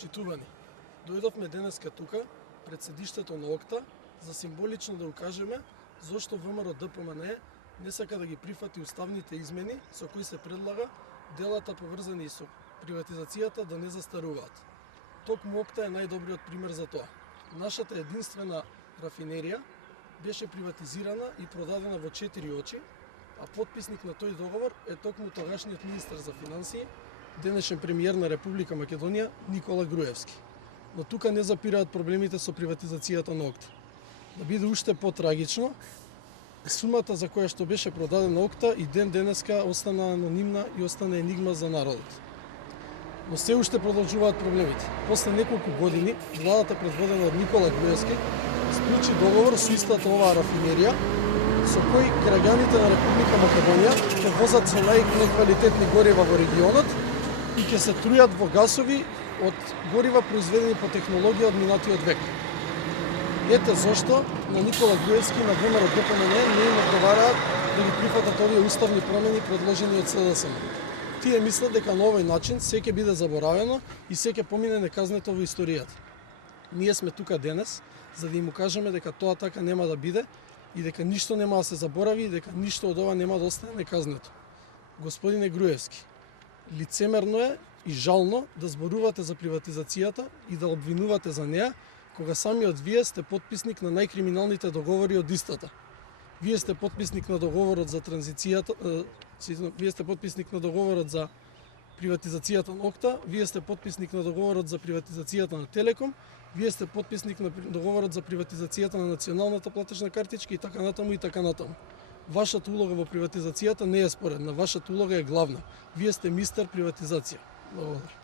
Почитувани, дојдовме денеска тука, пред седиштето на ОКТА, за символично да укажеме зошто ВМРО-ДПМНЕ не сака да ги прифати уставните измени со кои се предлага делата поврзани со приватизацијата да не застаруваат. Токму ОКТА е најдобриот пример за тоа. Нашата единствена рафинерија беше приватизирана и продадена во 4 очи, а потписник на тој договор е токму тогашниот министар за финансии, денешен премиер на Република Македонија Никола Груевски. Но тука не запираат проблемите со приватизацијата на ОКТА. Да биде уште потрагично, сумата за која што беше продадена ОКТА и ден денеска остана анонимна и остана енигма за народот. Но се уште продолжуваат проблемите. После неколку години, владата предводена од Никола Груевски склучи договор со истата оваа рафинерија, со кој граѓаните на Република Македонија ќе возат со најквалитетни горива во регионот и ќе се трујат во гасови од горива произведени по технологија од минатиот век. Ете зошто на Никола Груевски на ВМРО-ДПМНЕ не им одговараат да ги прифатат овие уставни промени предложени од СДСМ. Тие мислат дека на овој начин се ќе биде заборавено и се ќе помине неказнето во историјата. Ние сме тука денес за да им укажеме дека тоа така нема да биде и дека ништо нема да се заборави и дека ништо од ова нема да остане неказнето. Господине Груевски, лицемерно е и жално да зборувате за приватизацијата и да обвинувате за неа, кога самиот вие сте потписник на најкриминалните договори од истата. Вие сте потписник на договорот за транзицијата, вие сте потписник на договорот за приватизацијата на ОКТА, вие сте потписник на договорот за приватизацијата на Телеком, вие сте потписник на договорот за приватизацијата на националната платежна картичка и така натаму и така натаму. Вашата улога во приватизацијата не е споредна, вашата улога е главна. Вие сте мистер приватизација. Благодарам.